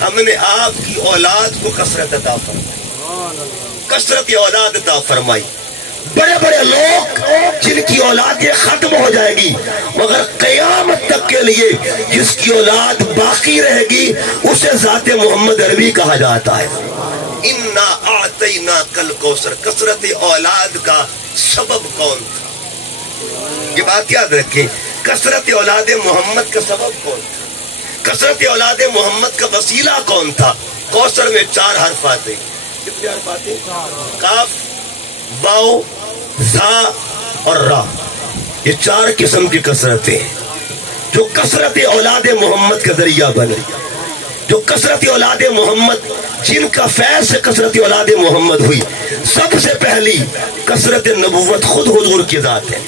ہم نے آپ کی اولاد کو کثرت عطا فرمائی، کثرت اولاد عطا فرمائی۔ بڑے بڑے لوگ جن کی اولادیں ختم ہو جائے گی، مگر قیامت تک کے لیے جس کی اولاد باقی رہے گی اسے ذات محمد عربی کہا جاتا ہے۔ انا اعطینا کل کوثر، کثرت اولاد کا سبب کون تھا؟ یہ بات یاد رکھیں، کثرت اولاد محمد کا سبب کون تھا؟ کثرت اولاد محمد کا وسیلہ کون تھا؟ کوثر میں 4 حرف آتے ہیں۔ کتنے حرف آتے ہیں؟ کاف، باؤ، زا اور را، یہ 4 قسم کی کثرتیں جو کثرت اولاد محمد کا ذریعہ بنے، جو کثرت اولاد محمد، جن کا فیض سے کثرت اولاد محمد ہوئی۔ سب سے پہلی کثرت نبوت خود حضور کی ذات ہے،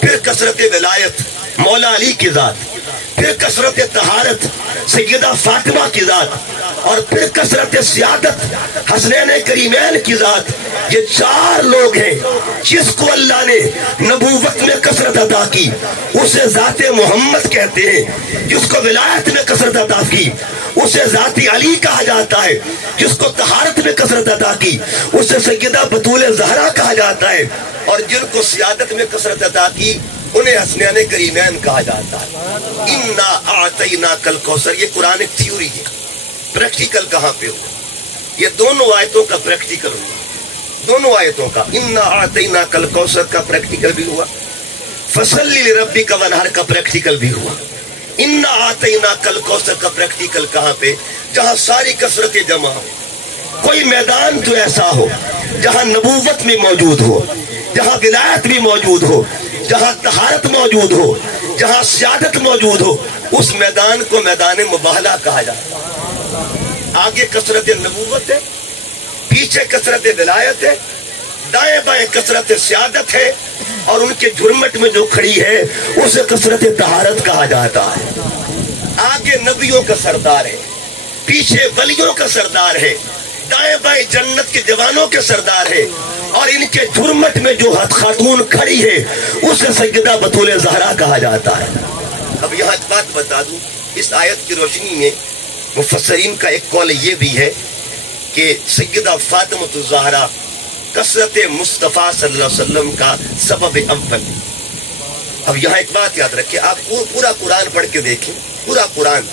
پھر کثرت ولایت مولا علی کی ذات، پھر کثرت طہارت سیدہ فاطمہ کی ذات، اور پھر کثرت سیادت حسنین کریمین کی ذات۔ یہ 4 لوگ ہیں جس کو اللہ نے نبوت میں کثرت عطا کی اسے ذات محمد کہتے ہیں، جس کو ولایت میں کثرت عطا کی اسے ذات علی کہا جاتا ہے، جس کو طہارت میں کثرت عطا کی اسے سیدہ بطول زہرا کہا جاتا ہے، اور جن کو سیادت میں کثرت عطا کی انہیں حسنین کریمین کہا جاتا ہے۔ انا اعطینا کل کوثر، یہ قرآن ایک تھیوری ہے، پریکٹیکل کہاں پہ ہوا؟ یہ دونوں آیتوں کا پریکٹیکل ہوا، دونوں آیتوں کا، انا اعطینا کل کوثر کا پریکٹیکل بھی ہوا، فصلی لربک وانحر کا پریکٹیکل بھی ہوا۔ انا اعطینا کل کوثر کا پریکٹیکل کہاں پہ؟ جہاں ساری کثرتیں جمع ہو، کوئی میدان تو ایسا ہو جہاں نبوت بھی موجود ہو، جہاں ولایت بھی موجود ہو، جہاں طہارت موجود ہو، جہاں سیادت موجود ہو، اس میدان کو میدان مباہلہ کہا جاتا ہے۔ آگے کثرت نبوت ہے، پیچھے کثرت ولایت ہے، دائیں بائیں کثرت سیادت ہے، اور ان کے جھرمٹ میں جو کھڑی ہے اسے کثرت طہارت کہا جاتا ہے۔ آگے نبیوں کا سردار ہے، پیچھے ولیوں کا سردار ہے، دائیں بائیں جنت کے جوانوں کے سردار ہے، اور ان کے جھرمٹ میں جو خاتون کھڑی ہے اسے سیدہ بطول زہرا کہا جاتا ہے۔ اب یہاں ایک بات بتا دوں، اس آیت کی روشنی میں مفسرین کا ایک قول یہ بھی ہے کہ سیدہ فاطمۃ الزہرا کثرت مصطفیٰ صلی اللہ علیہ وسلم کا سبب اول۔ اب یہاں ایک بات یاد رکھیں، آپ پورا قرآن پڑھ کے دیکھیں، پورا قرآن،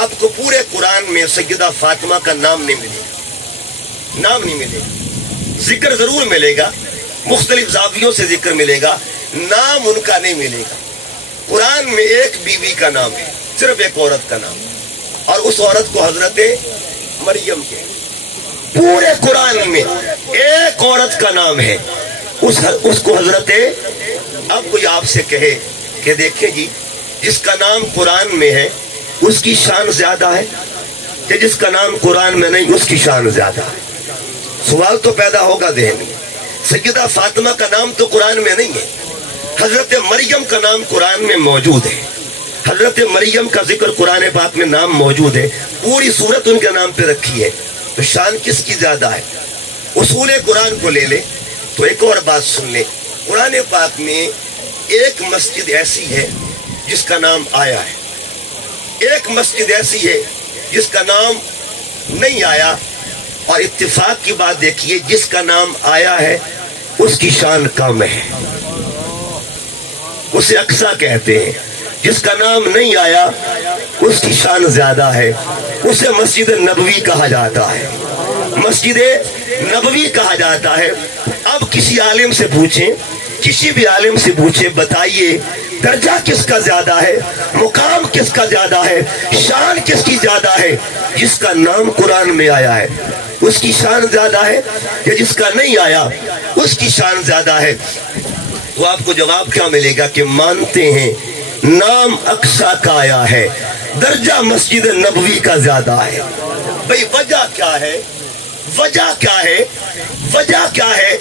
آپ کو پورے قرآن میں سیدہ فاطمہ کا نام نہیں ملے گا، نام نہیں ملے گا، ذکر ضرور ملے گا، مختلف زاویوں سے ذکر ملے گا، نام ان کا نہیں ملے گا۔ قرآن میں ایک بیوی کا نام ہے، صرف ایک عورت کا نام، اور اس عورت کو حضرت مریم کے، پورے قرآن میں ایک عورت کا نام ہے، اس کو حضرت۔ اب کوئی آپ سے کہے کہ دیکھیں جی، جس کا نام قرآن میں ہے اس کی شان زیادہ ہے کہ جس کا نام قرآن میں نہیں اس کی شان زیادہ ہے؟ سوال تو پیدا ہوگا ذہن میں۔ سیدہ فاطمہ کا نام تو قرآن میں نہیں ہے، حضرت مریم کا نام قرآن میں موجود ہے، حضرت مریم کا ذکر قرآن پاک میں نام موجود ہے، پوری سورت ان کے نام پہ رکھی ہے، تو شان کس کی زیادہ ہے؟ اصول قرآن کو لے لے تو ایک اور بات سن لے، قرآن پاک میں ایک مسجد ایسی ہے جس کا نام آیا ہے، ایک مسجد ایسی ہے جس کا نام نہیں آیا، اور اتفاق کی بات دیکھیے، جس کا نام آیا ہے اس کی شان کم ہے، اسے اقصا کہتے ہیں۔ جس کا نام نہیں آیا اس کی شان زیادہ ہے، اسے مسجد نبوی کہا جاتا ہے، مسجد نبوی کہا جاتا ہے۔ اب کسی عالم سے پوچھیں، کسی بھی عالم سے پوچھیں، بتائیے درجہ کس کا زیادہ ہے، مقام کس کا زیادہ ہے، شان کس کی زیادہ ہے؟ جس کا نام قرآن میں آیا ہے اس کی شان زیادہ ہے یا جس کا نہیں آیا اس کی شان زیادہ ہے؟ تو آپ کو جواب کیا ملے گا کہ مانتے ہیں نام اقصا کا آیا ہے، درجہ مسجد نبوی کا زیادہ ہے۔ بھئی وجہ کیا ہے؟ وجہ کیا ہے؟ وجہ کیا ہے؟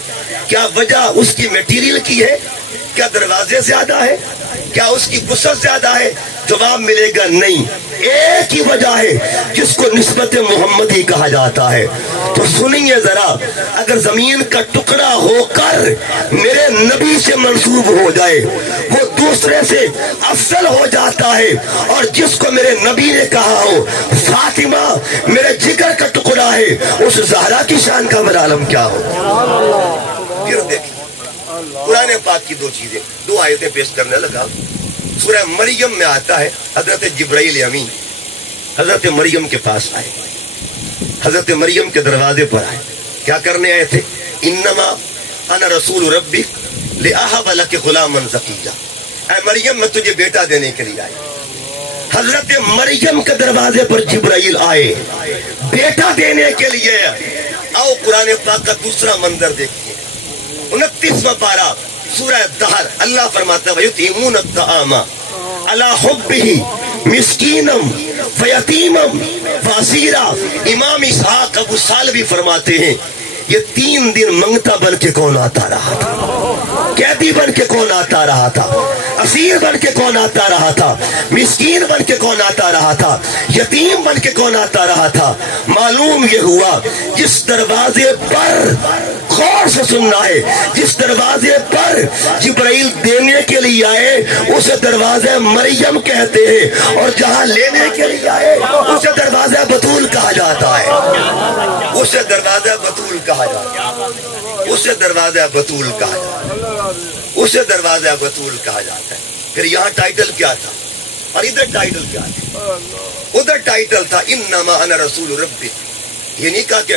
کیا وجہ اس کی میٹیریل کی ہے؟ کیا دروازے زیادہ ہے؟ کیا اس کی وسعت زیادہ ہے؟ جواب ملے گا نہیں، ایک ہی وجہ ہے جس کو نسبت محمدی کہا جاتا ہے۔ تو سنیے ذرا، اگر زمین کا ٹکڑا ہو کر میرے نبی سے منسوب ہو جائے وہ دوسرے سے افضل ہو جاتا ہے، اور جس کو میرے نبی نے کہا ہو فاطمہ میرے جگر کا ٹکڑا ہے، اس زہرا کی شان کا عالم کیا ہو؟ پھر دیکھیں قرآن پاک کی دو چیزیں، دو آیتیں پیش کرنے لگا۔ سورہ مریم میں آتا ہے حضرت جبرائیل امین حضرت مریم کے پاس آئے، حضرت مریم کے دروازے پر آئے، کیا کرنے آئے تھے؟ انما انا رسول ربی لأہب لک غلاما زکیا، اے مریم میں تجھے بیٹا دینے کے لیے آئے۔ حضرت مریم کے دروازے پر جبرائیل آئے بیٹا دینے کے لیے۔ آؤ قرآن پاک کا دوسرا منظر دیکھیے، 29واں پارہ سورہ دہر، اللہ فرماتا ہے وَيُطْعِمُونَ الطَّعَامَ عَلَىٰ حُبِّهِ مِسْكِینًا وَیَتِیمًا وَاسِیرًا۔ امام اسحاق ابو سالبی فرماتے ہیں یہ 3 دن منگتا بن کے کون آتا رہا تھا، قیدی بن کے کون آتا رہا تھا، اسیر بن کے کون آتا رہا تھا، مسکین بن کے کون آتا رہا تھا، یتیم بن کے کون آتا رہا تھا۔ معلوم یہ ہوا جس دروازے پر، غور سے سننا ہے، جس دروازے پر جبرائیل دینے کے لیے آئے اسے دروازہ مریم کہتے ہیں، اور جہاں لینے کے لیے آئے اسے دروازہ بطول کہا جاتا ہے، اسے دروازہ بطول کہا جاتا ہے، اسے دروازہ بطول کہا جاتا ہے، اسے دروازہ بطول کہا جاتا ہے۔ پھر یہاں ٹائٹل کیا تھا اور ادھر ٹائٹل کیا تھا؟ ادھر ٹائٹل تھا انما انا رسول ربی، یہ نہیں کہا کہ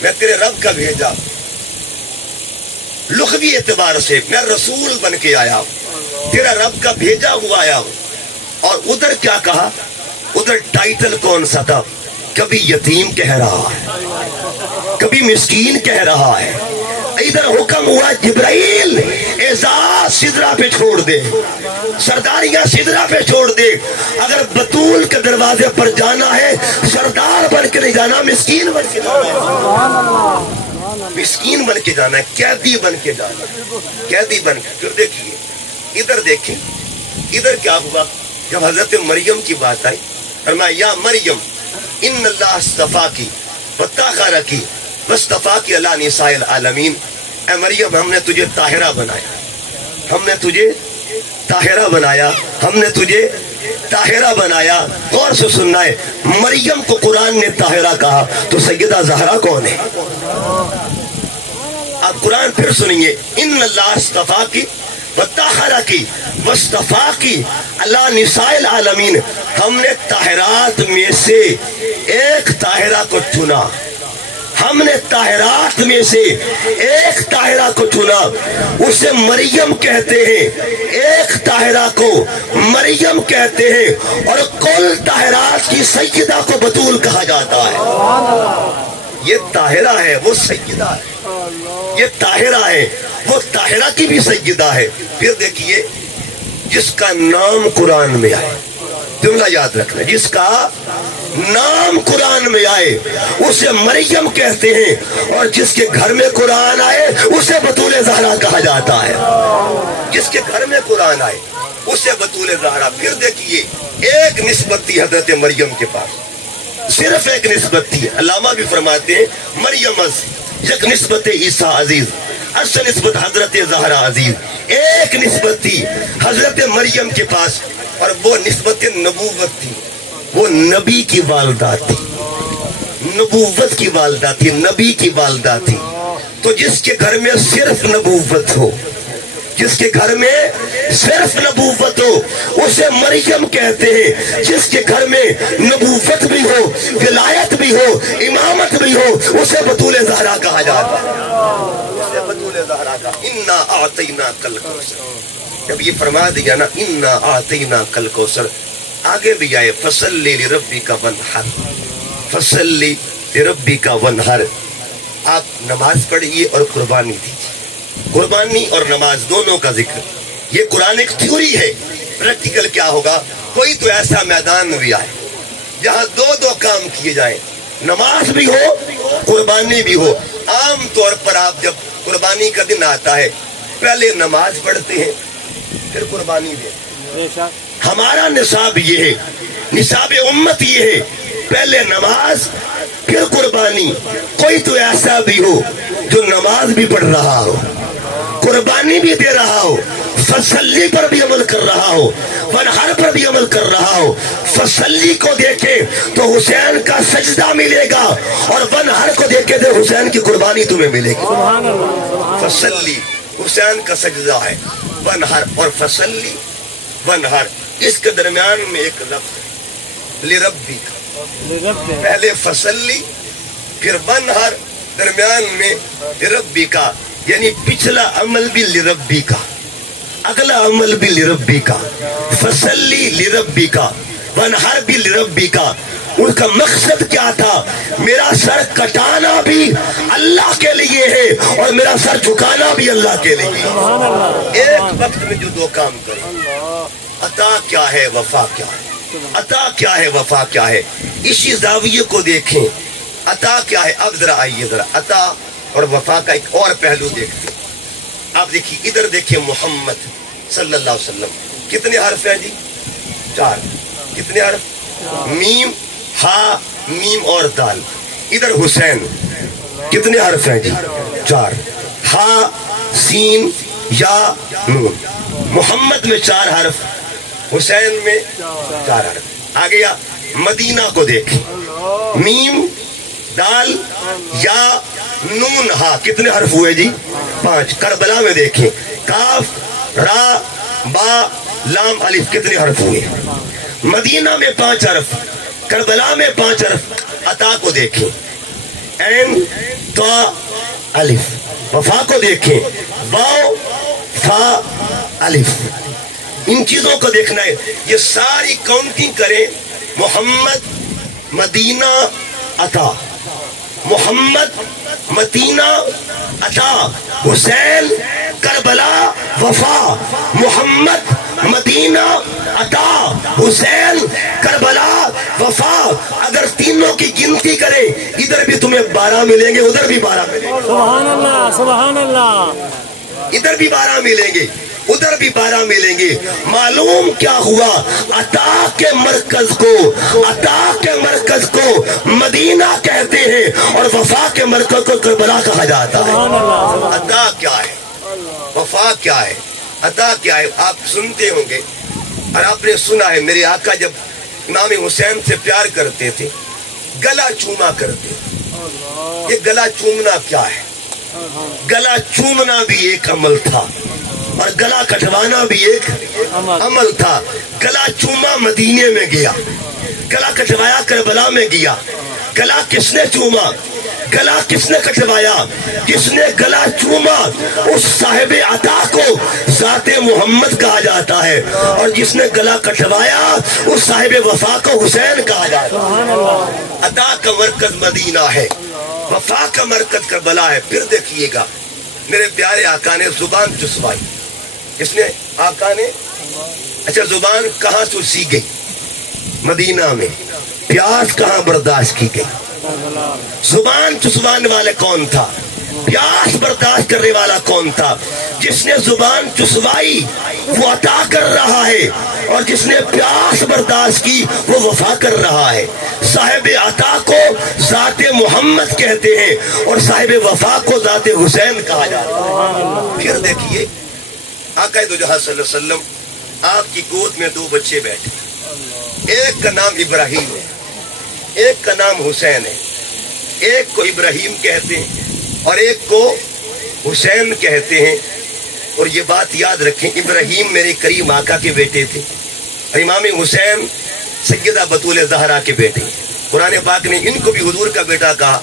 میں تیرے رب کا بھیجا، لغوی اعتبار سے میں رسول بن کے آیا ہوں، تیرا رب کا بھیجا ہوا آیا ہوں۔ اور ادھر کیا کہا؟ ادھر ٹائٹل کون سا تھا؟ کبھی یتیم کہہ رہا ہے، کبھی مسکین کہہ رہا ہے۔ ادھر حکم ہوا جبرائیل اعزاز سدرا پہ چھوڑ دے، سرداریاں سدرا پہ چھوڑ دے، اگر بطول کے دروازے پر جانا ہے سردار بن کے نہیں جانا، مسکین بن کے جانا ہے، مسکین بن کے جانا ہے، قیدی بن کے جانا ہے، قیدی بن کے۔ پھر دیکھیے ادھر، دیکھیں ادھر کیا ہوا جب حضرت مریم کی بات آئی، فرمایا یا مریم ان اللہ اصطفاکی وطہرکی واصطفاکی علی نساء العالمین، اے مریم ہم نے تجھے طاہرہ بنایا، ہم نے تجھے طاہرہ بنایا، ہم نے تجھے طاہرہ بنایا۔ غور سے سننا ہے، مریم کو قرآن نے طاہرہ کہا تو سیدہ زہرا کون ہے؟ اب قرآن پھر سنیے، ان اللہ اصطفاکی وطہرکی واصطفاکی علی نساء العالمین، ہم نے طاہرات میں سے ایک طاہرہ کو چنا، ہم نے طاہرات میں سے ایک طاہرہ کو چنا، اسے مریم کہتے ہیں، ایک طاہرہ کو مریم کہتے ہیں، اور کل طاہرات کی سیدہ کو بطول کہا جاتا ہے۔ یہ طاہرہ ہے وہ سیدہ ہے، یہ طاہرہ ہے وہ طاہرہ کی بھی سیدہ ہے۔ پھر دیکھیے جس کا نام قرآن میں آئے، جملہ یاد رکھنا، جس کا نام قرآن میں آئے اسے مریم کہتے ہیں، اور جس کے گھر میں قرآن آئے اسے بطول زہرا کہا جاتا ہے، جس کے گھر میں قرآن آئے اسے بطول زہرا۔ پھر دیکھیے ایک نسبت تھی حضرت مریم کے پاس، صرف ایک نسبت تھی، علامہ بھی فرماتے ہیں مریم از یک نسبت عیسیٰ عزیز، اصل نسبت حضرت زہرا عزیز، ایک نسبت تھی حضرت مریم کے پاس، اور وہ نسبت نبوت تھی، وہ نبی کی والدہ تھی، نبوت کی والدہ تھی، نبی کی والدہ تھی۔ تو جس کے گھر میں صرف نبوت ہو، جس کے گھر میں صرف نبوت ہو اسے مریم کہتے ہیں، جس کے گھر میں نبوت بھی ہو، ولایت بھی ہو، امامت بھی ہو اسے بطول زہرا کہا جاتا ہے، اسے بطول زہرا کہا۔ انا اعطیناک الکوثر، جب یہ فرما دیا نا انا اعطیناک الکوثر، آگے بھی آئے فصلی لربک وانحر، فصلی لربک وانحر، آپ نماز پڑھیے اور قربانی دیجیے، قربانی اور نماز دونوں کا ذکر۔ یہ قرآن ایک تھیوری ہے، پریکٹیکل کیا ہوگا؟ کوئی تو ایسا میدان بھی آئے جہاں دو کام کیے جائیں، نماز بھی ہو قربانی بھی ہو۔ عام طور پر آپ جب قربانی کا دن آتا ہے پہلے نماز پڑھتے ہیں پھر قربانی دیتے ہیں، ہمارا نصاب یہ ہے، نصاب امت یہ ہے، پہلے نماز پھر قربانی۔ کوئی تو ایسا بھی ہو جو نماز بھی پڑھ رہا ہو، قربانی بھی دے رہا ہو، فصلی پر بھی عمل کر رہا ہو، ونہر پر بھی عمل کر رہا ہو۔ فصلی کو دیکھے تو حسین کا سجدہ ملے گا، اور ونہر کو دیکھے تو حسین کی قربانی تمہیں ملے گی۔ فصلی حسین کا سجدہ ہے، ونہر اور فصلی ونہر، اس کے درمیان میں ایک لفظ ہے لربی کا۔ پہلے فصلی پھر ونہر، درمیان میں لربی کا، یعنی پچھلا عمل بھی لربی کا، اگلا عمل بھی لربی کا، فصلی لربی کا، ونہر بھی لربی کا۔ ان کا مقصد کیا تھا؟ میرا سر کٹانا بھی اللہ کے لیے ہے اور میرا سر جھکانا بھی اللہ کے لیے۔ ایک وقت میں جو دو کام کرے، عطا کیا ہے وفا کیا ہے، عطا کیا ہے وفا کیا ہے، اسی زاویے کو دیکھیں۔ عطا کیا ہے؟ اب ذرا آئیے، ذرا عطا اور وفا کا ایک اور پہلو دیکھتے ہیں۔ آپ دیکھیے، ادھر دیکھیں محمد صلی اللہ علیہ وسلم، کتنے حرف ہیں جی؟ 4۔ کتنے حرف؟ میم، ہا، میم اور دال۔ ادھر حسین، کتنے حرف ہیں جی؟ 4۔ ہا، سین، یا، نون۔ محمد میں 4 حرف، حسین میں 4 حرف۔ آ گیا مدینہ کو دیکھیں، میم، دال، یا، نون، ہا، کتنے حرف ہوئے جی؟ 5۔ کربلا میں دیکھیں، کاف، را، با، لام، الف، کتنے حرف ہوئے؟ مدینہ میں 5 حرف، کربلا میں 5 حرف۔ عطا کو دیکھیں، عین، تا، الف۔ وفا کو دیکھیں، واو، فا، الف۔ ان چیزوں کو دیکھنا ہے، یہ ساری کاؤنٹنگ کریں۔ محمد، مدینہ، عطا، محمد، مدینہ، عطا، حسین، کربلا، وفا، محمد، مدینہ، عطا، حسین، کربلا، وفا۔ اگر تینوں کی گنتی کریں، ادھر بھی تمہیں 12 ملیں گے، ادھر بھی 12 ملیں گے۔ سبحان اللہ، سبحان اللہ۔ ادھر بھی 12 ملیں گے، ادھر بھی 12 ملیں گے۔ معلوم کیا ہوا؟ عطا کے مرکز کو، عطا کے مرکز کو مدینہ کہتے ہیں اور وفا کے مرکز کو کربلا کہا جاتا ہے۔ عطا کیا ہے؟ وفا کیا ہے؟ عطا کیا ہے؟ آپ سنتے ہوں گے اور آپ نے سنا ہے، میرے آقا جب امام حسین سے پیار کرتے تھے گلا چوما کرتے تھے۔ یہ گلا چومنا کیا ہے؟ گلا چومنا بھی ایک عمل تھا اور گلا کٹوانا بھی ایک عمل تھا۔ گلا چوما مدینے میں گیا، گلا کٹوایا کربلا میں گیا۔ گلا کس نے چوما؟ گلا کس نے کٹوایا؟ جس نے گلا چوما اس صاحب عطا کو ذات محمد کہا جاتا ہے، اور جس نے گلا کٹوایا اس صاحب وفا کو حسین کہا جاتا ہے۔ عطا کا مرکز مدینہ ہے، وفا کا مرکز کربلا ہے۔ پھر دیکھیے گا، میرے پیارے آقا نے زبان چسوائی۔ کس نے؟ آقا نے۔ اچھا، زبان کہاں چسی گئی؟ مدینہ میں۔ پیاس کہاں برداشت کی گئی؟ زبان چسوانے والا کون تھا؟ پیاس برداشت کرنے والا کون تھا؟ جس نے زبان چسوائی وہ عطا کر رہا ہے، اور جس نے پیاس برداشت کی وہ وفا کر رہا ہے۔ صاحب عطا کو ذات محمد کہتے ہیں اور صاحب وفا کو ذات حسین کہا جاتا ہے۔ پھر دیکھیے، آقا دو جہاں صلی اللہ علیہ وسلم، آپ کی گود میں 2 بچے بیٹھے، ایک کا نام ابراہیم ہے، ایک کا نام حسین ہے۔ ایک کو ابراہیم کہتے ہیں اور ایک کو حسین کہتے ہیں۔ اور یہ بات یاد رکھیں، ابراہیم میرے کریم آقا کے بیٹے تھے اور امام حسین سیدہ بطول زہرا کے بیٹے۔ قرآن پاک نے ان کو بھی حضور کا بیٹا کہا۔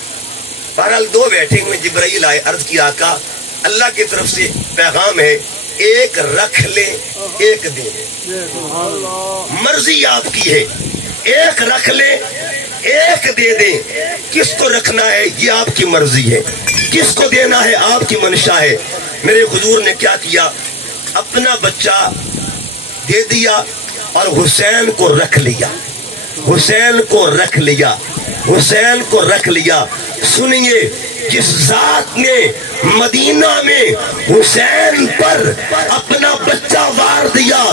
بہرحال 2 بیٹھے ہوئے، جبرائیل آئے، عرض کیا آقا اللہ کی طرف سے پیغام ہے، ایک رکھ لیں ایک دے دیں، مرضی آپ کی ہے، ایک رکھ لیں ایک دے دیں۔ کس کو رکھنا ہے یہ آپ کی مرضی ہے، کس کو دینا ہے آپ کی منشا ہے۔ میرے حضور نے کیا کیا؟ اپنا بچہ دے دیا اور حسین کو رکھ لیا، حسین کو رکھ لیا، حسین کو رکھ لیا۔ سنیے، جس ذات نے مدینہ میں حسین پر اپنا بچہ وار دیا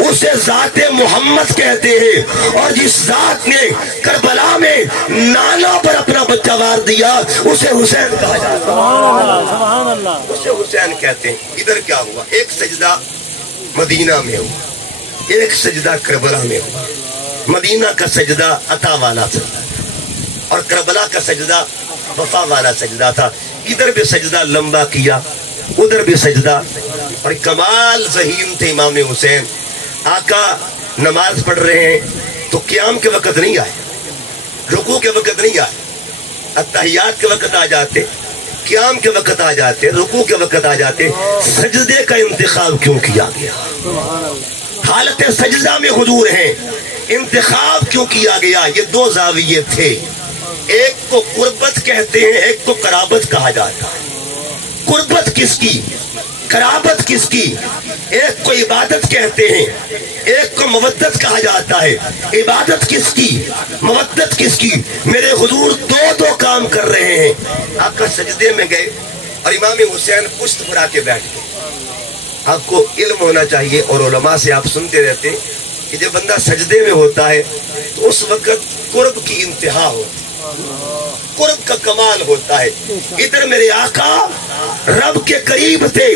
اسے ذات محمد کہتے ہیں، اور جس ذات نے کربلا میں نانا پر اپنا بچہ وار دیا اسے حسین کہا جاتا ہے۔ سبحان اللہ سبحان اللہ۔ اسے حسین کہتے ہیں۔ ادھر کیا ہوا؟ ایک سجدہ مدینہ میں ہوا، ایک سجدہ کربلا میں ہوا۔ مدینہ کا سجدہ عطا والا سجدہ اور کربلا کا سجدہ وفا والا سجدہ تھا۔ ادھر بھی سجدہ لمبا کیا، ادھر بھی سجدہ، اور کمال ذہین تھے امام حسین۔ آقا نماز پڑھ رہے ہیں تو قیام کے وقت نہیں آئے، رکوع کے وقت نہیں آئے، اتحیات کے وقت آ جاتے، قیام کے وقت آ جاتے، رکوع کے وقت آ جاتے۔ سجدے کا انتخاب کیوں کیا گیا؟ حالت سجدہ میں حضور ہیں، انتخاب کیوں کیا گیا؟ یہ دو زاویے تھے، ایک کو قربت کہتے ہیں، ایک کو قرابت کہا جاتا ہے۔ قربت کس کی، قرابت کس کی؟ ایک کو عبادت کہتے ہیں، ایک کو مودت کہا جاتا ہے۔ عبادت کس کی، مودت کس کی؟ میرے حضور دو کام کر رہے ہیں۔ آقا سجدے میں گئے اور امام حسین پشت پھرا کے بیٹھ گئے۔ آپ کو علم ہونا چاہیے، اور علماء سے آپ سنتے رہتے ہیں کہ جب بندہ سجدے میں ہوتا ہے تو اس وقت قرب کی انتہا ہوتی ہے، قرب کا کمال ہوتا ہے۔ ادھر میرے آقا رب کے قریب تھے،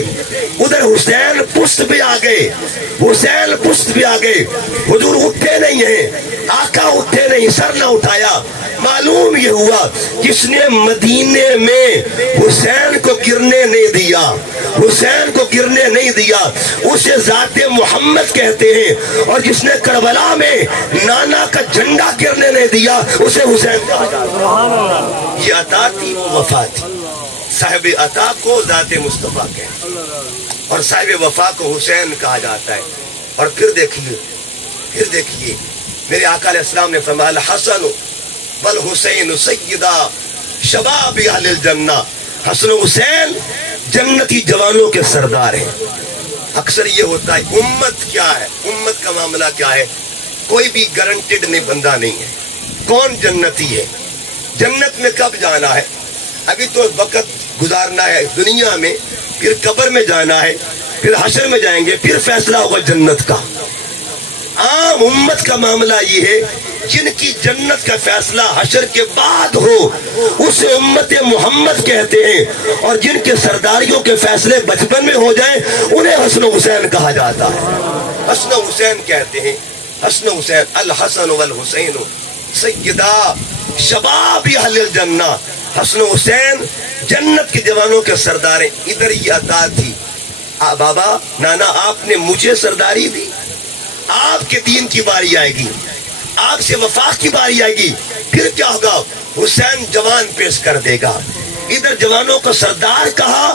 ادھر حسین پشت پہ آ گئے، حسین پشت پہ آ گئے۔ حضور اٹھے نہیں ہیں، آقا اٹھے نہیں، سر نہ اٹھایا۔ معلوم یہ ہوا جس نے مدینے میں حسین کو گرنے نہیں دیا، حسین کو گرنے نہیں دیا، اسے ذات محمد کہتے ہیں، اور جس نے کربلا میں نانا کا جھنڈا گرنے نہیں دیا اسے حسین کہا جاتا ہے۔ یہ عطا تھی، وہ وفا تھی۔ صاحب عطا کو ذات مصطفیٰ کہتے ہیں، اور صاحب وفا کو حسین کہا جاتا ہے۔ اور پھر دیکھیے میرے آقا علیہ السلام نے فرمایا الحسن والحسین سیدا شباب اہل الجنہ۔ حسن و حسین جنتی جوانوں کے سردار ہیں۔ اکثر یہ ہوتا ہے امت کیا ہے، امت کا معاملہ کیا ہے، کوئی بھی گارنٹیڈ نہیں، بندہ نہیں ہے۔ کون جنتی ہے، جنت میں کب جانا ہے؟ ابھی تو وقت گزارنا ہے دنیا میں، پھر قبر میں جانا ہے، پھر حشر میں جائیں گے، پھر فیصلہ ہوگا جنت کا۔ عام امت کا معاملہ یہ ہے جن کی جنت کا فیصلہ حشر کے بعد ہو اسے امت محمد کہتے ہیں، اور جن کے سرداریوں کے فیصلے بچپن میں ہو جائیں انہیں حسن و حسین کہا جاتا ہے۔ حسن و حسین کہتے ہیں، حسن و حسین الحسن والحسین سیدا شباب اہل الجنہ۔ حسن و حسین جنت کے جوانوں کے سردار ہیں۔ ادھر یہ عطا تھی، بابا نانا آپ نے مجھے سرداری دی، آپ کے دین کی باری آئے گی، آپ سے وفا کی باری آئے گی، پھر کیا ہوگا؟ حسین جوان پیش کر دے گا۔ ادھر جوانوں کو سردار کہا،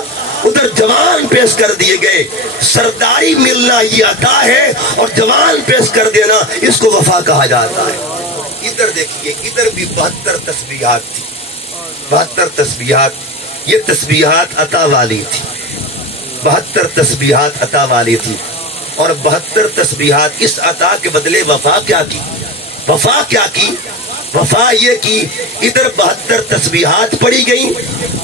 ادھر جوان پیش کر دیے گئے۔ سرداری ملنا یہ عطا ہے، اور جوان پیش کر دینا اس کو وفا کہا جاتا ہے۔ ادھر دیکھیے، ادھر بھی 72 تسبیحات تھی، 72 تسبیحات۔ یہ تسبیحات عطا والی تھی، 72 تسبیحات عطا والی تھی، اور 72 تسبیحات۔ اس عطا کے بدلے وفا کیا کی؟ وفا کیا کی؟ وفا یہ کی ادھر 72 تسبیحات پڑھی گئیں،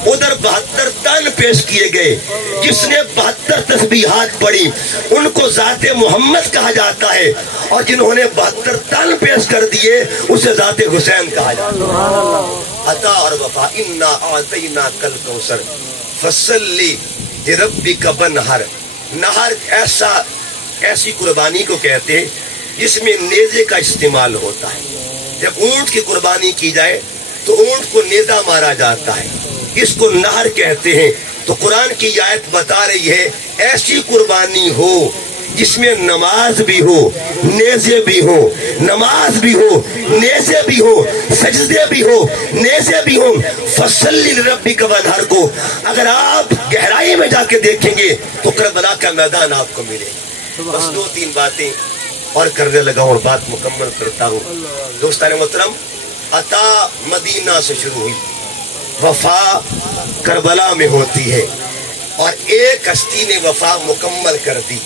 ادھر 72 تن پیش کیے گئے۔ جس نے 72 تسبیحات پڑھی ان کو ذات محمد کہا جاتا ہے، اور جنہوں نے 72 تن پیش کر دیے اسے ذات حسین کہا جاتا ہے۔ عطا اور وفا۔ انا اعطیناک الکوثر فصلی لربک وانحر۔ نہر ایسی قربانی کو کہتے ہیں جس میں نیزے کا استعمال ہوتا ہے۔ جب اونٹ کی قربانی کی جائے تو اونٹ کو نیزہ مارا جاتا ہے، اس کو نہر کہتے ہیں۔ تو قرآن کی آیت بتا رہی ہے ایسی قربانی ہو جس میں نماز بھی ہو، نیزے بھی ہو، نماز بھی ہو، نیزے بھی ہو، سجدے بھی ہو، نیزے بھی ہو۔ فصلی لربک وانحر کو اگر آپ گہرائی میں جا کے دیکھیں گے تو کربلا کا میدان آپ کو ملے۔ بس 2-3 باتیں اور کرنے لگا اور بات مکمل کرتا ہوں۔ دوستان محترم، عطا مدینہ سے شروع ہوئی، وفا کربلا میں ہوتی ہے، اور ایک ہستی نے وفا مکمل کر دی،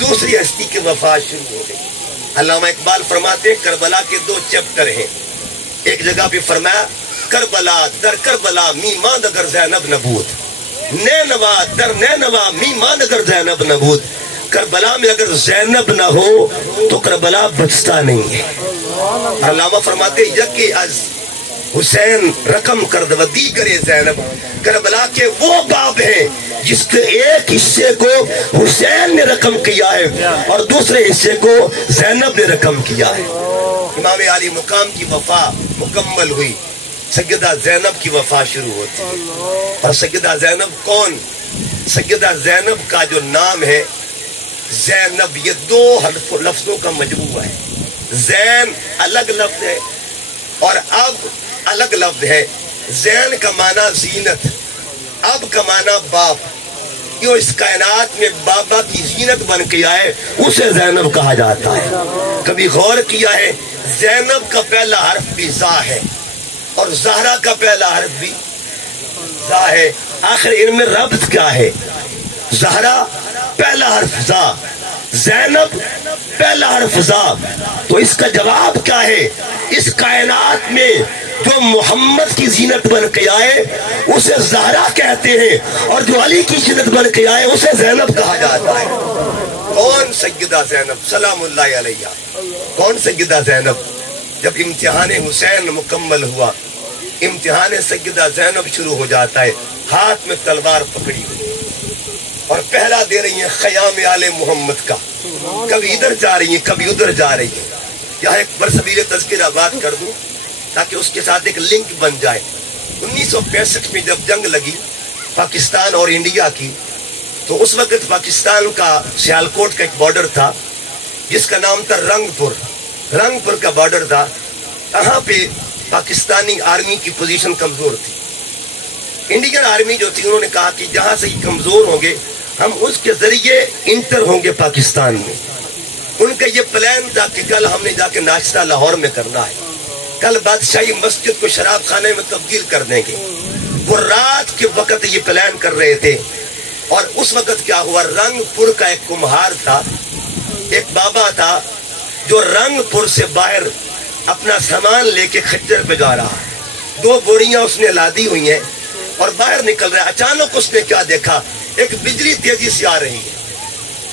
دوسری ہستی کی وفا شروع ہو گئی۔ علامہ اقبال فرماتے ہیں کربلا کے 2 چیپٹر ہیں۔ ایک جگہ پہ فرمایا کربلا در کربلا میمان اگر زینب نبود، نینوا در نینوا میمان اگر زینب نبود. کربلا میں اگر زینب نہ ہو تو کربلا بچتا نہیں ہے. علامہ فرماتے یکی از حسین رقم کرد و دیگر زینب. کربلا کے وہ باب ہیں جس کے ایک حصے کو حسین نے رقم کیا ہے اور دوسرے حصے کو زینب نے رقم کیا ہے. امام علی مقام کی وفا مکمل ہوئی، سیدہ زینب کی وفا شروع ہوتی ہے. اور سیدہ زینب کون؟ سیدہ زینب کا جو نام ہے زینب، یہ دو لفظوں کا مجموعہ ہے. زین الگ لفظ ہے اور اب الگ لفظ ہے. زین کا معنی زینت، اب کا معنی باپ. جو اس کائنات میں بابا کی زینت بن کے آئے اسے زینب کہا جاتا ہے. کبھی غور کیا ہے زینب کا پہلا حرف بھی زا ہے اور زہرا کا پہلا حرف بھی زا ہے. آخر ان میں ربط کیا ہے؟ زہرا پہلا حرف زا، زینب پہلا حرف زا. تو اس کا جواب کیا ہے؟ اس کائنات میں جو محمد کی زینت بن کے آئے اسے زہرا کہتے ہیں اور جو علی کی زینت بن کے آئے اسے زینب کہا جاتا ہے. کون سیدہ زینب سلام اللہ علیہ؟ کون سیدہ زینب؟ جب امتحان حسین مکمل ہوا، امتحان سیدہ زینب شروع ہو جاتا ہے. ہاتھ میں تلوار پکڑی ہوئی اور پہلا دے رہی ہیں خیام آل محمد کا. کبھی ادھر جا رہی ہیں کبھی ادھر جا رہی ہیں. یہاں ایک برصغیر تذکرہ بات کر دوں تاکہ اس کے ساتھ ایک لنک بن جائے. 1965 میں جب جنگ لگی پاکستان اور انڈیا کی، تو اس وقت پاکستان کا سیالکوٹ کا ایک بارڈر تھا جس کا نام تھا رنگ پور. رنگ پور کا بارڈر تھا. کہاں پہ پاکستانی آرمی کی پوزیشن کمزور تھی. انڈین آرمی جو تھی انہوں نے کہا کہ جہاں سے کمزور ہوں گے ہم اس کے ذریعے انٹر ہوں گے پاکستان میں. ان کا یہ پلان تھا کہ کل ہم نے جا کے ناشتہ لاہور میں کرنا ہے، کل بادشاہی مسجد کو شراب خانے میں تبدیل کر دیں گے. وہ رات کے وقت یہ پلان کر رہے تھے. اور اس وقت کیا ہوا، رنگ پور کا ایک کمہار تھا، ایک بابا تھا جو رنگ پور سے باہر اپنا سامان لے کے خچر پہ جا رہا ہے. 2 بوریاں اس نے لادی ہوئی ہیں اور باہر نکل رہا ہے. اچانک اس نے کیا دیکھا، ایک بجلی تیزی سے آ رہی ہے.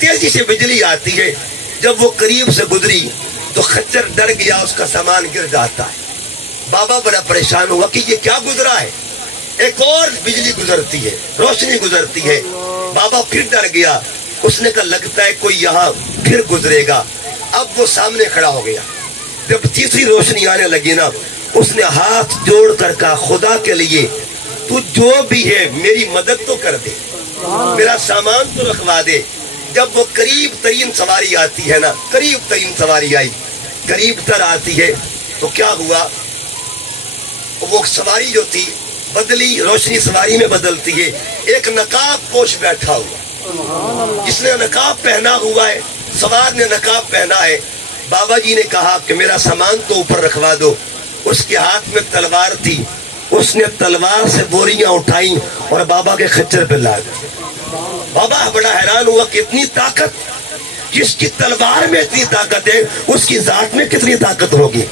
تیزی سے بجلی آتی ہے. جب وہ قریب سے گزری تو خچر ڈر گیا، اس کا سامان گر جاتا ہے. بابا بڑا پریشان ہوا کہ یہ کیا گزرا ہے. ایک اور بجلی گزرتی ہے، روشنی گزرتی ہے. بابا پھر ڈر گیا. اس نے کہا لگتا ہے کوئی یہاں پھر گزرے گا. اب وہ سامنے کھڑا ہو گیا. جب تیسری روشنی آنے لگی نا، اس نے ہاتھ جوڑ کر کہا خدا کے لیے تو جو بھی ہے میری مدد تو کر دے، میرا سامان تو رکھوا دے. جب وہ قریب ترین سواری آتی ہے نا، قریب ترین سواری آئی، قریب تر آتی ہے تو کیا ہوا، وہ سواری جو تھی بدلی، روشنی سواری میں بدلتی ہے. ایک نقاب پوش بیٹھا ہوا، جس نے نقاب پہنا ہوا ہے، سوار نے نقاب پہنا ہے. بابا جی نے کہا کہ میرا سامان تو اوپر رکھوا دو. اس کے ہاتھ میں تلوار تھی. اس نے تلوار سے بوریاں اٹھائیں اور بابا کے خچر پہ لا دی. بابا بڑا حیران ہوا کہ اتنی طاقت، جس کی تلوار میں اتنی طاقت ہے اس کی ذات میں کتنی طاقت ہوگی.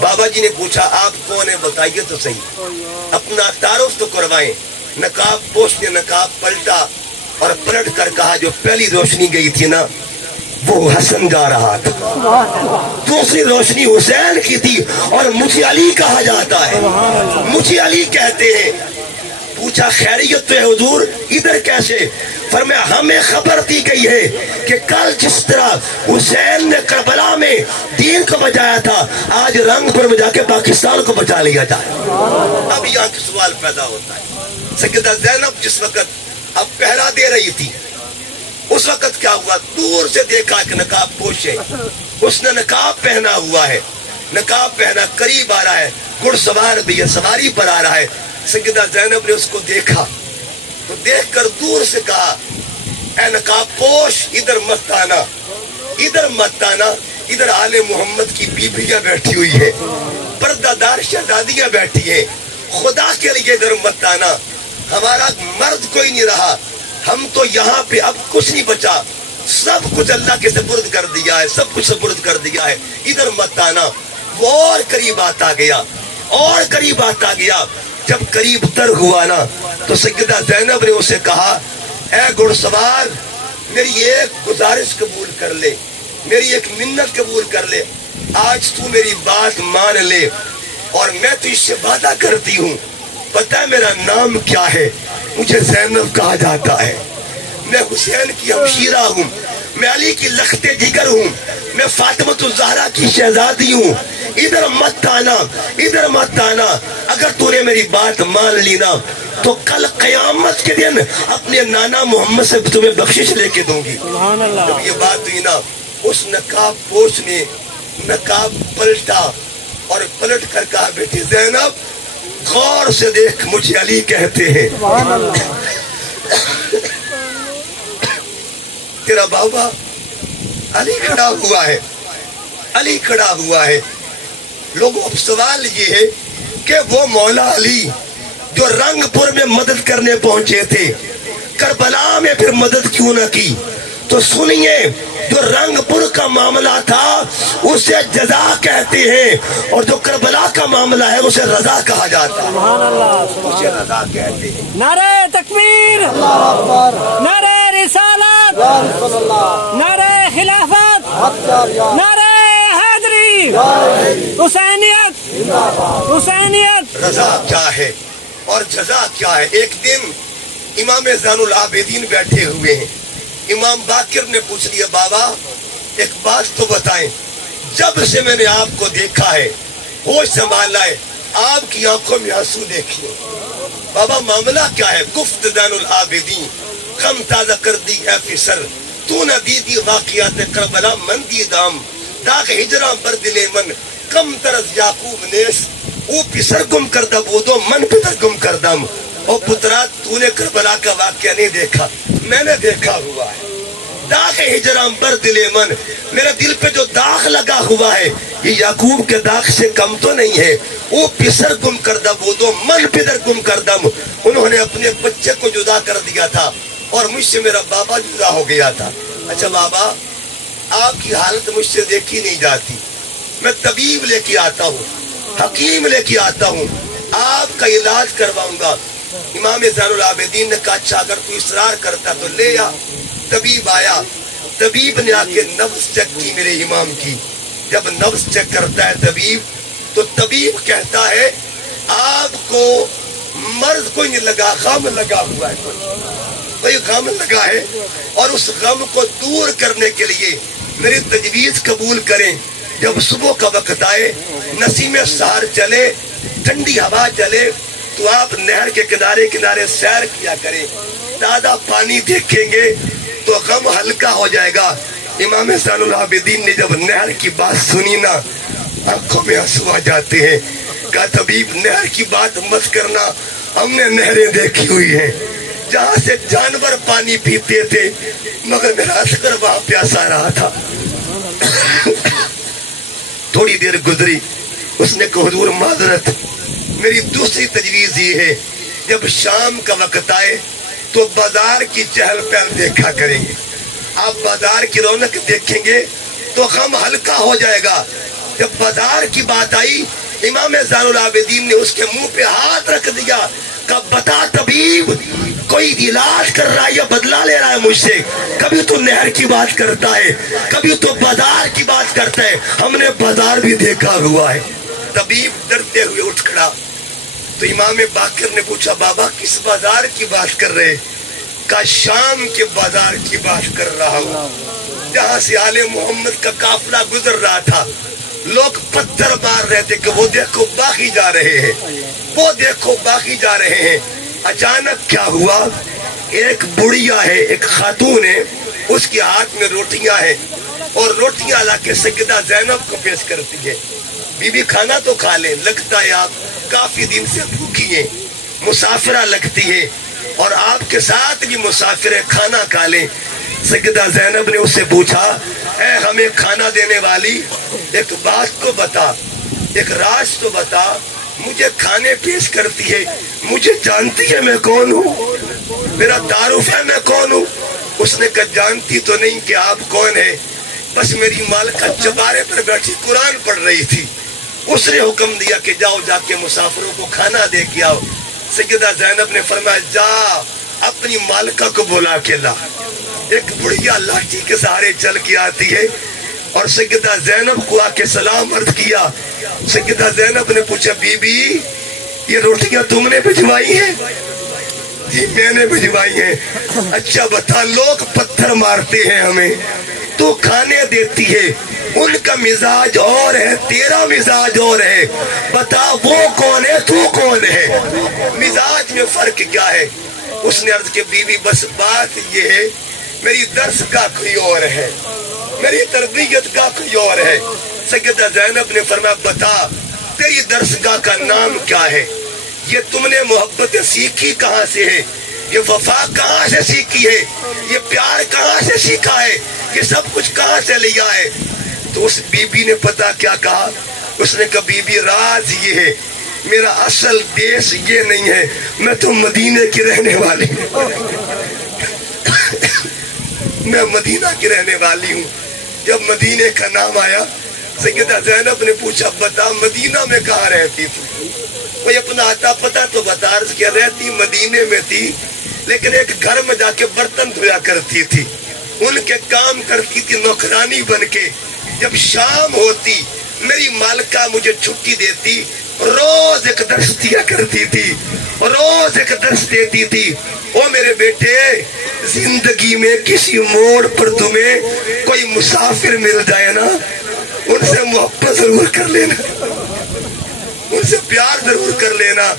بابا جی نے پوچھا آپ کون ہیں بتائیے تو صحیح، اپنا تعارف تو کروائیں. نقاب پوش نے نقاب پلٹا اور پلٹ کر کہا جو پہلی روشنی گئی تھی نا وہ حسن جا رہا تھا، دوسری روشنی حسین کی تھی اور مجھے علی کہا جاتا ہے، مجھے علی کہتے ہیں. پوچھا خیریت تو ہے حضور، ادھر کیسے؟ فرمایا ہمیں خبر دی گئی ہے کہ کل جس طرح حسین نے کربلا میں دین کو بچایا تھا، آج رنگ پور میں جا کے پاکستان کو بچا لیا جائے. اب یہاں کا سوال پیدا ہوتا ہے، سیدہ زینب جس وقت اب پہرا دے رہی تھی، اس وقت کیا ہوا، دور سے دیکھا کہ نقاب پوش ہے. اس نے نقاب پہنا ہوا ہے، نقاب پہنا قریب آ رہا ہے، گھڑ سوار بھی ہے، سواری پر آ رہا ہے. سیدہ زینب نے اس کو دیکھا تو دیکھ کر دور سے کہا اے نقاب پوش ادھر مت آنا، ادھر مت آنا، ادھر آل محمد کی بیویاں بیٹھی ہوئی ہے، پردہ دار شہزادیاں بیٹھی ہیں، خدا کے لیے ادھر مت آنا. ہمارا مرد کوئی نہیں رہا، ہم تو یہاں پہ اب کچھ نہیں بچا، سب کچھ اللہ کے سپرد کر دیا ہے، سب کچھ سپرد کر دیا ہے، ادھر مت آنا. وہ اور قریب آتا گیا. اور قریب آتا گیا. جب قریب تر ہوا نا تو سیدہ زینب نے اسے کہا اے گھڑ سوار میری ایک گزارش قبول کر لے, میری ایک منت قبول کر لے, آج تو میری بات مان لے اور میں تو اس سے وعدہ کرتی ہوں. پتہ ہے میرا نام کیا ہے؟ مجھے زینب کہا جاتا ہے. میں حسین کی ہمشیرہ ہوں, میں علی کی لخت جگر ہوں, میں فاطمۃ الزہرا کی شہزادی ہوں. ادھر مت آنا, ادھر مت آنا. اگر تو نے میری بات مان لی نا تو کل قیامت کے دن اپنے نانا محمد سے تمہیں بخشش لے کے دوں گی. سبحان اللہ. جب یہ بات ہوئی نا اس نقاب پوش نے نقاب پلٹا اور پلٹ کر کہا بیٹی زینب غور سے دیکھ, مجھے علی کہتے ہیں. سبحان اللہ. تیرا بابا علی کھڑا ہوا ہے, علی کھڑا ہوا ہے. لوگوں اب سوال یہ ہے کہ وہ مولا علی جو رنگ پور میں مدد کرنے پہنچے تھے, کربلا میں پھر مدد کیوں نہ کی؟ تو سنیے, جو رنگ پور کا معاملہ تھا اسے جزا کہتے ہیں اور جو کربلا کا معاملہ ہے اسے رضا کہا جاتا ہے. سبحان اللہ. اسے رضا کہتے ہیں. نعرہ تکبیر, نعرہ رسالت, نعرہ خلافت, نعرہ حیدری, حسینیت, حسینیت. رضا کیا ہے اور جزا کیا ہے؟ ایک دن امام زین العابدین بیٹھے ہوئے ہیں. امام باقر نے پوچھ لیا بابا ایک بات تو بتائیں, جب سے میں نے آپ کو دیکھا ہے ہوش سنبھالا ہے آپ کی آنکھوں میں آنسو دیکھیے. بابا معاملہ کیا ہے؟ گفت زین العابدین غم تازہ کر دی اے فسر, تو نہ دیدی واقعات کربلا من دی دام, داغ ہجراں پر دلے من کم طرز یعقوب نیس, او پسر گم کردہ بودو من پتر گم کردم. او پترا تو نے کربلا کا واقعہ نہیں دیکھا, میں نے دیکھا ہوا ہے. داغ ہجراں پر دلے من, میرے دل پہ جو داغ لگا ہوا ہے یہ یعقوب کے داغ سے کم تو نہیں ہے. او پسر گم کردہ بودو من پتر گم کردم. انہوں نے اپنے بچے کو جدا کر دیا تھا اور مجھ سے میرا بابا جدا ہو گیا تھا. اچھا بابا آپ کی حالت مجھ سے دیکھی نہیں جاتی, میں طبیب لے کے آتا ہوں, حکیم لے کے آتا ہوں, آپ کا علاج کرواؤں گا. امام زین العابدین نے کہا اچھا اگر تو اصرار کرتا تو لے آ. طبیب آیا, طبیب نے آ کے نبض چیک کی میرے امام کی. جب نبض چیک کرتا ہے طبیب تو طبیب کہتا ہے آپ کو مرض کوئی نہیں لگا, غم لگا ہوا ہے, کوئی غم لگا ہے, اور اس غم کو دور کرنے کے لیے میری تجویز قبول کریں. جب صبح کا وقت آئے, نسیم سحر چلے, ٹھنڈی ہوا چلے تو آپ نہر کے کنارے کنارے سیر کیا کریں, تازہ پانی دیکھیں گے تو غم ہلکا ہو جائے گا. امام زین العابدین نے جب نہر کی بات سنی نا آنکھوں میں آنسو آ جاتے ہیں. کہا طبیب نہر کی بات مت کرنا, ہم نے نہریں دیکھی ہوئی ہیں جہاں سے جانور پانی پیتے تھے مگر میرا اصغر وہاں پیاسا رہا تھا. تھوڑی دیر گزری, اس نے کہا حضور معذرت, میری دوسری تجویز یہ ہے جب شام کا وقت آئے تو بازار کی چہل پہل دیکھا کریں گے. آپ بازار کی رونق دیکھیں گے تو غم ہلکا ہو جائے گا. جب بازار کی بات آئی امام زین العابدین نے اس کے منہ پہ ہاتھ رکھ دیا. کہا بتا طبیب کوئی علاج کر رہا ہے یا بدلہ لے رہا ہے مجھ سے؟ کبھی تو نہر کی بات کرتا ہے, کبھی تو بازار کی بات کرتا ہے, ہم نے بازار بھی دیکھا ہوا ہے. طبیب ڈرتے ہوئے اٹھ کھڑا تو امام باقر نے پوچھا بابا کس بازار کی بات کر رہے؟ کہا شام کے بازار کی بات کر رہا ہوں, جہاں سے آل محمد کا قافلہ گزر رہا تھا. لوگ پتھر مار رہے تھے کہ وہ دیکھو باغی جا رہے ہیں, وہ دیکھو باغی جا رہے ہیں. اچانک کیا ہوا, ایک بڑھیا ہے, ایک خاتون ہے, اس کے ہاتھ میں روٹیاں ہیں اور روٹیاں لا کے سیدہ زینب کو پیش کرتی ہے. بی بی کھانا تو کھا لیں, لگتا ہے آپ کافی دن سے بھوکی ہیں, مسافرہ لگتی ہے اور آپ کے ساتھ بھی مسافر ہے, کھانا کھا لیں. سیدہ زینب نے اس سے پوچھا اے ہمیں کھانا دینے والی ایک بات تو بتا, ایک راز تو بتا, مجھے کھانے پیش کرتی ہے, مجھے جانتی ہے میں کون ہوں, میرا تعارف ہے میں کون ہوں؟ اس نے کہا جانتی تو نہیں کہ آپ کون ہیں, بس میری مالکہ چبارے پر بیٹھی قرآن پڑھ رہی تھی, اس نے حکم دیا کہ جاؤ جا کے مسافروں کو کھانا دے کے آؤ. سیدہ زینب نے فرمایا جا اپنی مالکہ کو بلا کے لا. ایک بڑھیا لاٹھی کے سہارے چل کے آتی ہے اور سیدہ زینب کو آ کے سلام عرض کیا. سیدہ زینب نے پوچھا بی بی یہ روٹیاں تم نے بھجوائی ہیں؟ جی میں نے بھجوائی ہیں. اچھا بتا لوگ پتھر مارتے ہیں ہمیں تو کھانے دیتی ہے, ان کا مزاج اور ہے تیرا مزاج اور ہے, بتا وہ کون ہے تو کون ہے؟ مزاج میں فرق کیا ہے؟ اس نے عرض کہ بی بی بس بات یہ ہے میری درس کا کوئی اور ہے, میری تربیت کا کوئی اور ہے. سیدہ زینب نے فرمایا بتا تیری درسگاہ کا نام کیا ہے؟ یہ تم نے محبت سیکھی کہاں سے ہے؟ یہ وفا کہاں سے سیکھی ہے؟ یہ پیار کہاں سے سیکھا ہے؟ یہ سب کچھ کہاں سے لیا ہے؟ تو اس بی بی نے پتا کیا کہا؟ اس نے کہا بی بی راز یہ ہے میرا اصل دیش یہ نہیں ہے, میں تو مدینے کی رہنے والی ہوں. میں مدینہ کی رہنے والی ہوں. جب مدینے کا نام آیا سیدہ زینب نے پوچھا بتا مدینہ میں کہاں رہتی تھی؟ کوئی اپنا آتا پتا تو بتا. عرض کیا رہتی مدینے میں تھی لیکن ایک گھر میں جا کے برتن دھویا کرتی تھی, ان کے کام کرتی تھی نوکرانی بن کے. جب شام ہوتی میری مالکہ مجھے چھٹی دیتی, روز ایک درس دیا کرتی تھی, روز ایک درس دیتی تھی. او میرے بیٹے زندگی میں کسی موڑ پر تمہیں کوئی مسافر مل جائے نا ان سے محبت ضرور کر لینا, ان سے پیار ضرور کر لینا.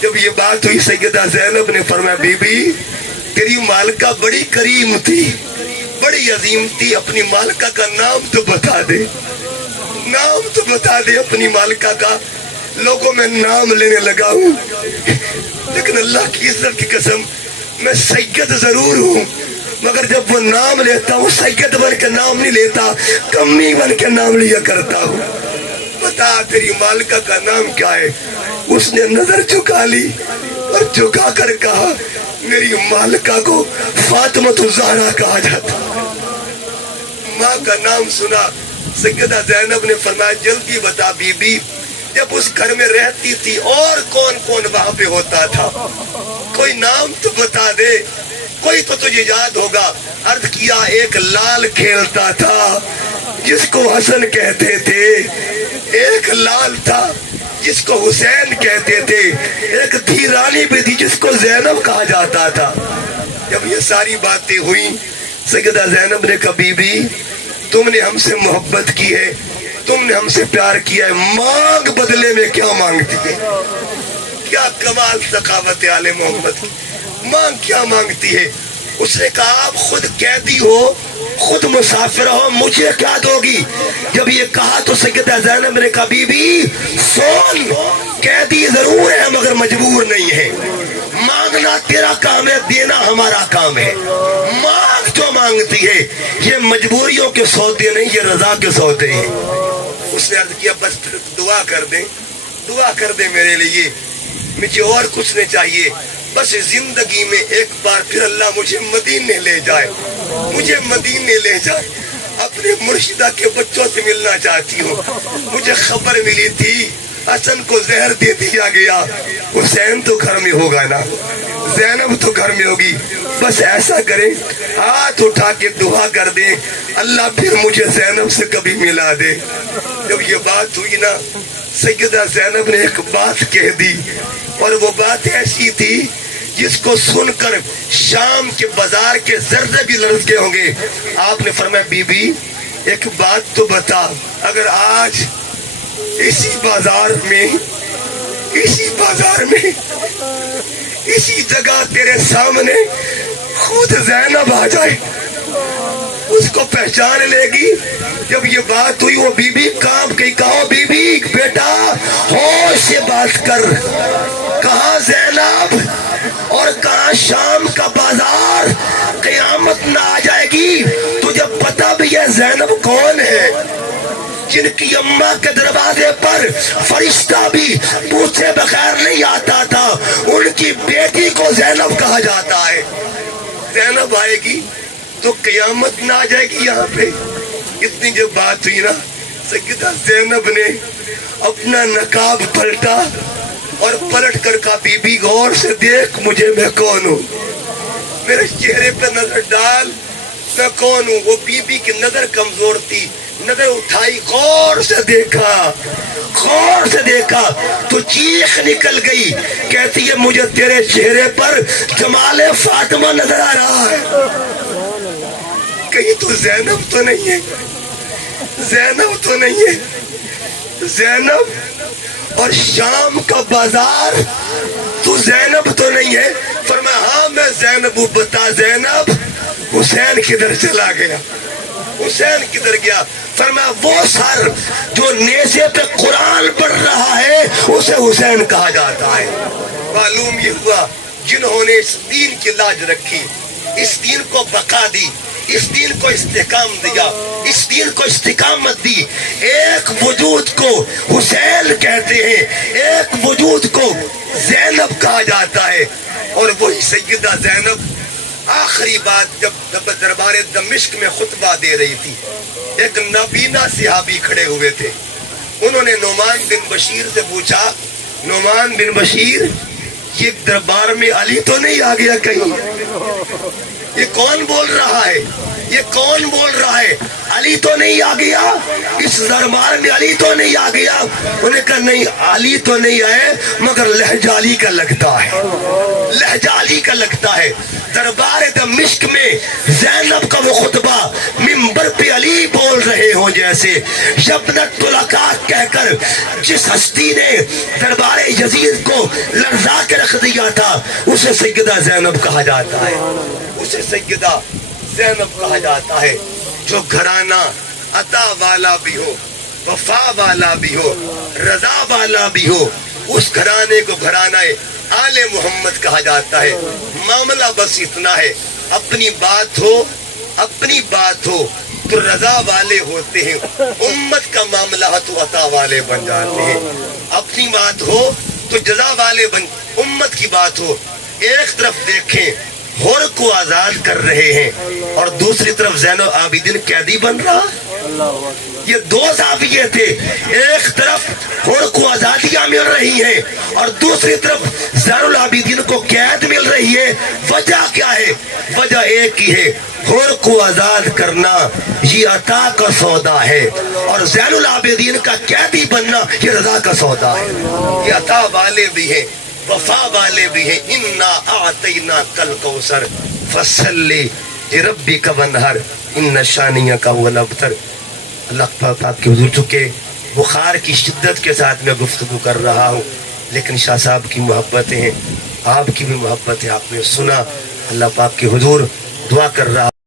جب یہ بات ہوئی سیدہ زینب نے فرمایا بی بی تیری مالکہ بڑی کریم تھی, بڑی عظیم تھی, اپنی مالکہ کا نام تو بتا دے, نام تو بتا دے اپنی مالکہ کا. لوگوں میں نام لینے لگا ہوں لیکن اللہ کی عزت کی قسم میں سید ضرور ہوں, مگر جب وہ نام لیتا ہوں سید بن کے نام نہیں لیتا, کمی بن کے نام لیا کرتا ہوں. بتا تیری مالکہ کا نام کیا ہے؟ اس نے نظر جھکا لی اور جھکا کر کہا میری مالکہ کو فاطمہ الزہرا کہا جاتا. ماں کا نام سنا سیدہ زینب نے فرمایا جلدی بتا بی بی جب اس گھر میں رہتی تھی اور کون کون وہاں پہ ہوتا تھا؟ کوئی نام تو بتا دے, کوئی تو تجھے یاد ہوگا. عرض کیا ایک لال کھیلتا تھا جس کو حسن کہتے تھے, ایک لال تھا جس کو حسین کہتے تھے, ایک تھی رانی بھی تھی جس کو زینب کہا جاتا تھا. جب یہ ساری باتیں ہوئی سیدہ زینب نے کہا بی بی تم نے ہم سے محبت کی ہے, تم نے ہم سے پیار کیا ہے, مانگ بدلے میں کیا مانگتی ہے؟ کیا کمال ثقافت آل محمد, مانگ کیا مانگتی ہے؟ اس نے کہا آپ خود قیدی ہو, خود مسافر ہو, مجھے کیا دو گی؟ جب یہ کہا تو سیدہ زینب نے کہا بی بی سن قیدی ضرور ہے مگر مجبور نہیں ہے, مانگنا تیرا کام ہے, دینا ہمارا کام ہے. مانگ جو مانگتی ہے یہ مجبوریوں کے سودے نہیں, یہ رضا کے سودے ہیں. اس نے عرض کیا بس دعا کر دیں, دعا کر دیں میرے لیے, مجھے اور کچھ نہیں چاہیے, بس زندگی میں ایک بار پھر اللہ مجھے مدینے لے جائے, مجھے مدینے لے جائے. اپنے مرشدہ کے بچوں سے ملنا چاہتی ہوں. مجھے خبر ملی تھی حسن کو زہر دے دیا گیا, حسین تو گھر میں ہوگا نا, زینب تو گھر میں ہوگی, بس ایسا کریں ہاتھ اٹھا کے دعا کر دیں اللہ پھر مجھے زینب سے کبھی ملا دے. جب یہ بات ہوئی نا سیدہ زینب نے ایک بات کہہ دی, اور وہ بات ایسی تھی جس کو سن کر شام کے بازار کے زردے بھی لرز گئے ہوں گے. آپ نے فرمایا بی بی ایک بات تو بتا, اگر آج اسی بازار میں اسی جگہ تیرے سامنے خود زینب آ جائے, اس کو پہچان لے گی؟ جب یہ بات ہوئی وہ بی بی کانپ گئی. کہو بی بی بیٹا ہوش سے بات کر, کہاں زینب اور کہاں شام کا بازار؟ قیامت نہ آ جائے گی تجھے پتا بھی ہے زینب کون ہے, جن کی اماں کے دروازے پر فرشتہ بھی پوچھے بغیر نہیں آتا تھا, ان کی بیٹی کو زینب کہا جاتا ہے. زینب آئے گی تو قیامت نہ آ جائے گی. یہاں پہ اتنی جو بات ہوئی نا سیدہ زینب نے اپنا نقاب پلٹا اور پلٹ کر کہا بی بی غور سے دیکھ مجھے، میں کون ہوں، میرے چہرے پہ نظر ڈال، میں کون ہوں۔ وہ بی بی کی نظر کمزور تھی، نظر اٹھائی، غور سے دیکھا، غور سے دیکھا تو چیخ نکل گئی، کہتی ہے مجھے تیرے چہرے پر جمال فاطمہ نظر آ رہا ہے، کہیں تو زینب تو نہیں ہے، زینب تو نہیں ہے، زینب اور شام کا بازار، تو زینب تو نہیں ہے؟ فرمایا ہاں میں زینب ہوں، بتا زینب حسین کدھر چلا گیا، حسین کدھر گیا؟ فرمایا وہ سر جو نیزے پہ قرآن پڑھ رہا ہے اسے حسین کہا جاتا ہے۔ معلوم یہ ہوا جنہوں نے اس دین کی لاج رکھی، اس دین کو بقا دی، اس دین کو استحکام دیا، اس دین کو استقامت دی، ایک وجود کو حسین کہتے ہیں، ایک وجود کو زینب کہا جاتا ہے۔ اور وہی سیدہ زینب آخری بات جب دربار دمشق میں خطبہ دے رہی تھی، ایک نابینا صحابی کھڑے ہوئے تھے، انہوں نے نعمان بن بشیر سے پوچھا، نعمان بن بشیر یہ دربار میں علی تو نہیں آ گیا کہیں؟ یہ کون بول رہا ہے، یہ کون بول رہا ہے، علی تو نہیں آ گیا اس دربار میں، علی تو نہیں آ گیا؟ انہوں نے کہا نہیں علی تو نہیں آئے مگر لہجہ علی کا لگتا ہے، لہجہ علی کا لگتا ہے۔ دربار دمشق میں زینب کا وہ خطبہ منبر پہ علی بول رہے ہوں جیسے، یبنت طلقاء کہہ کر جس ہستی نے دربار یزید کو لرزا کے رکھ دیا تھا اسے سیدہ زینب کہا جاتا ہے، اسے سیدہ زینب کہا جاتا ہے۔ جو گھرانہ عطا والا بھی ہو، وفا والا بھی ہو، رضا والا بھی ہو، اس گھرانے کو گھرانہ آل محمد کہا جاتا ہے۔ معاملہ بس اتنا ہے، اپنی بات ہو، اپنی بات ہو تو رضا والے ہوتے ہیں، امت کا معاملہ تو عطا والے بن جاتے ہیں، اپنی بات ہو تو جزا والے بن، امت کی بات ہو۔ ایک طرف دیکھیں حور کو آزاد کر رہے ہیں اور دوسری طرف زین العابدین قیدی بن رہا، یہ دو زاویے تھے، ایک طرف حور کو آزادیاں مل رہی ہیں اور دوسری طرف زین العابدین کو قید مل رہی ہے۔ وجہ کیا ہے؟ وجہ ایک ہی ہے، حور کو آزاد کرنا یہ عطا کا سودا ہے اور زین العابدین کا قیدی بننا یہ رضا کا سودا ہے۔ یہ عطا والے بھی ہیں، وفا والے بھی ہیں۔ انا اعطیناک الکوثر فصلی لربک وانحر ان شانئک هو الابتر۔ اللہ پاک آپ کے حضور، چکے بخار کی شدت کے ساتھ میں گفتگو کر رہا ہوں لیکن شاہ صاحب کی محبتیں ہیں، آپ کی بھی محبت ہے، آپ نے سنا۔ اللہ پاک کے حضور دعا کر رہا